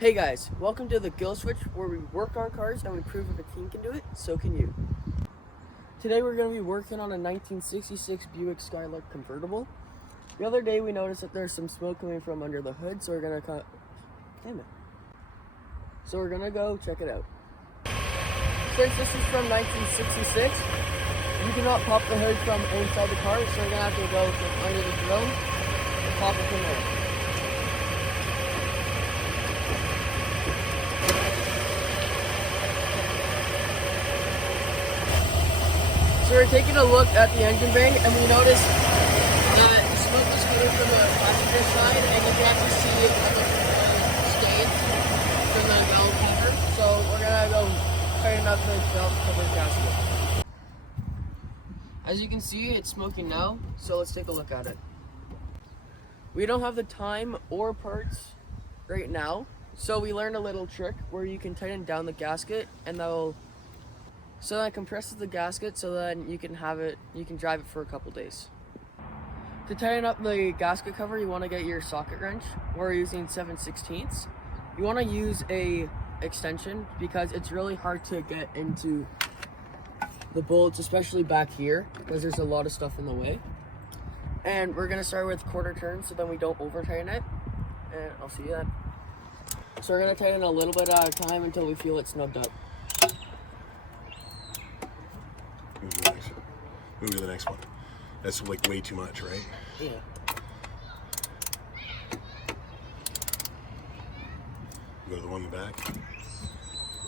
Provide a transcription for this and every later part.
Hey guys, welcome to the Gill Switch, where we work on cars and we prove if a team can do it, so can you. Today we're going to be working on a 1966 Buick Skylark convertible. The other day we noticed that there's some smoke coming from under the hood, so we're going to go check it out. Since this is from 1966, you cannot pop the hood from inside the car, so we're going to have to go from under the grill and pop it from there. So we're taking a look at the engine bay, and we noticed that the smoke was coming from the passenger side, and you can actually see the stains from the valve cover. So we're gonna go tighten up the valve cover gasket. As you can see, it's smoking now, so let's take a look at it. We don't have the time or parts right now, so we learned a little trick where you can tighten down the gasket, and that compresses the gasket so that you can drive it for a couple days. To tighten up the gasket cover, you want to get your socket wrench. We're using 7/16. You want to use a extension because it's really hard to get into the bolts, especially back here, because there's a lot of stuff in the way. And we're gonna start with quarter turns so then we don't over tighten it. And I'll see you then. So we're gonna tighten a little bit at a time until we feel it snugged up. Move to the next one. That's like way too much, right? Yeah. Go to the one in the back.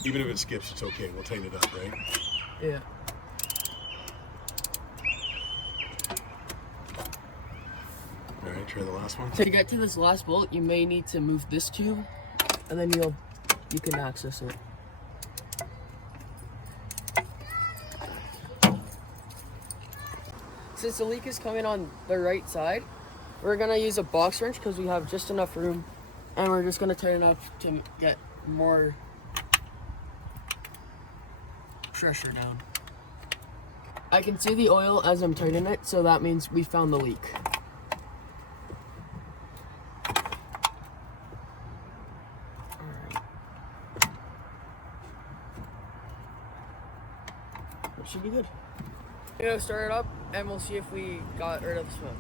Even if it skips, it's okay. We'll tighten it up, right? Yeah. All right, try the last one. To get to this last bolt, you may need to move this tube, and then you can access it. Since the leak is coming on the right side, we're gonna use a box wrench because we have just enough room, and we're just gonna tighten up to get more pressure down. I can see the oil as I'm tightening it, so that means we found the leak. Alright. That should be good. Start it up and we'll see if we got rid of the smoke.